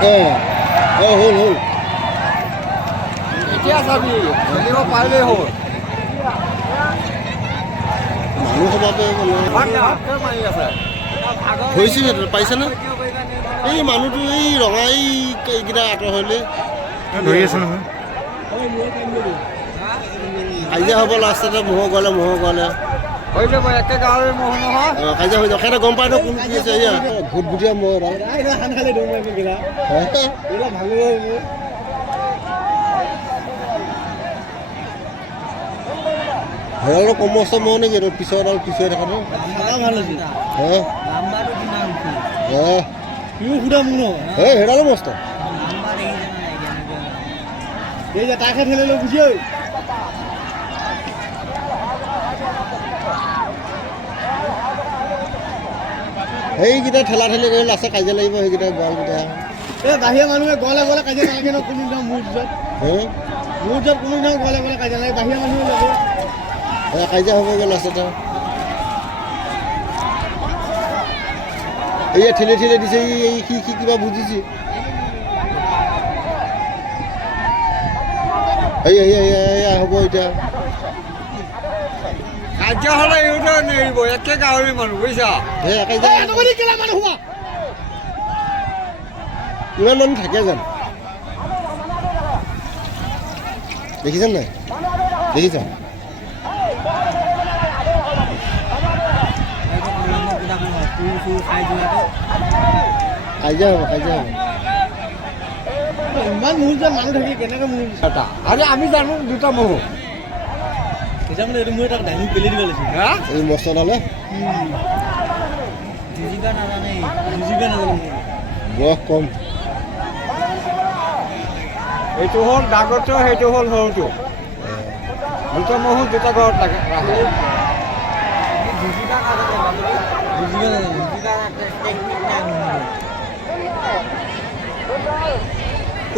হ'ল হ'ল এতিয়া চাবি খেলিব পাৰিলেই হ'ল মানুহ সোমাবে মাৰি আছে হৈছিল পাইছেনে এই মানুহটো এই ৰঙা এইকেইটা আঁতৰ হ'লে ধৰি আছে নহয় কাজিয়া হ'ব লাষ্টতে ম'হ গ'লে হৈ যাব একে গাঁৱৰে মহ নহয় কাজিয়া হৈ যাব সিহঁতে গম পাই ন কোন কি আছে এয়া ভূত ভুটীয়া ম'হ হেৰালো কম আছে ম'হ নেকি এইটো পিছত আৰু পিছুৱাই থকা ন হেৰালো মস্ত তাকে ঠেলে লৈ বুঝি সেইকেইটা ঠেলা ঠেলি কৰি লাষ্টে কাজিয়া লাগিব সেইকেইটা গঁৰালকেইটা বাহিৰৰ মানুহে গলে কাজিয়া নালাগে ন কোনোদিনা মোৰ ওচৰত কোনোদিনা গলে কাজিয়া নালাগে বাহিৰৰ মানুহে যাব কাজিয়া হ'বগৈ লাষ্টতে এয়া ঠেলি ঠেলি দিছে সি কিবা বুজিছে হ'ব এতিয়া কাজিয়া হ'লে ইহঁতে নেৰিব একে গাঁৱৰে মানুহ বুজিছা ইমান মানুহ থাকে জানো দেখিছেন নাই দেখিছ কাজিয়া হ'ব ইমান মোৰ যে মানুহ থাকি কেনেকৈ মোৰ আৰে আমি জানো দুটা মহ এইটো মই তাক দাঙি পেলি দিব লাগিছিল এই মস্তডালে বয়স কম এইটো হ'ল ডাঙৰটো সেইটো হ'ল সৰুটো দুটা মহো দুটা ঘৰত ৰাখে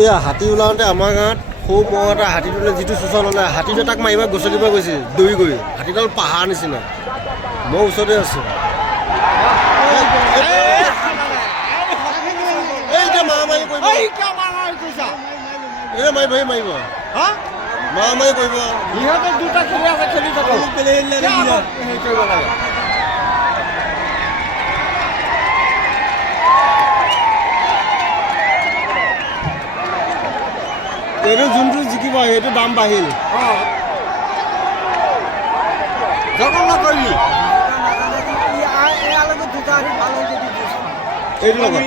এয়া হাতী ওলাওঁতে আমাৰ গাঁৱত সৰু মহ এটা হাতীটোলে যিটো চোচন হ'লে হাতীটোৱে তাক মাৰিব গছকিব গৈছিল দৌৰি গৈ হাতীডাল পাহাৰ নিচিনা মই ওচৰতে আছোঁ এতিয়া মাৰামাৰি কৰিব মাৰিব মাৰামাৰি কৰিব ইহঁতে দুটা খেলি আছে খেলি থাকক হেৰি কৰিব লাগে এইটো যোনটো জিকিব সেইটো দাম বাঢ়িল জগন নকৰিবি এইটো লগত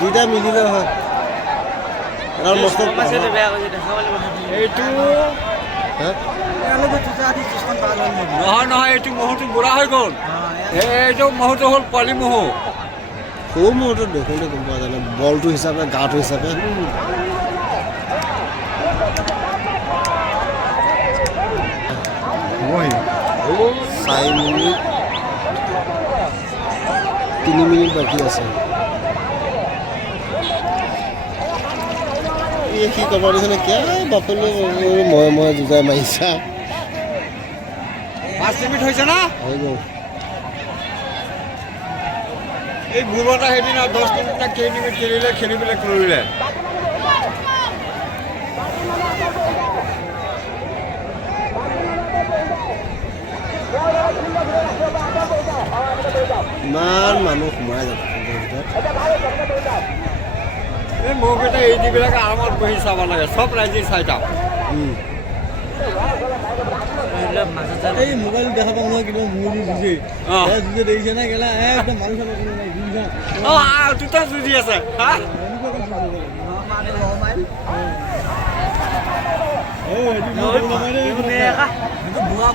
দুইটা মিলিলে হয় মস্ত এইটো নহয় এইটো মহটো বুঢ়া হৈ গ'ল এইটো মহটো হ'ল পোৱালি মহ সৰু মহটো দেখোঁতে গম পোৱা যায় বলটো হিচাপে গাঁৱটো হিচাপে 4 মিনিট 3 মিনিট বাকী আছে কি ক'ব দিছে কিয় বাপলৈ মই যুঁজাই মাৰিছা 5 মিনিট হৈছে না হৈ গ'ল এই গুৰটা সেইদিনা 10 মিনিট কেইমিনিট খেলিবলৈ কৰিলে ইমান মানুহ সোমাই যাব এই মহকেইটা এই যিবিলাকে আৰামত বহি চাব লাগে চব ৰাইজে চাই যাওক এই মোবাইল দেখা পাওঁ নহয় কিবা মোৰ যুঁজে যুঁজে দেখিছে না গেলা একদম মানুহ দুটা যুঁজি আছে হা বুঢ়া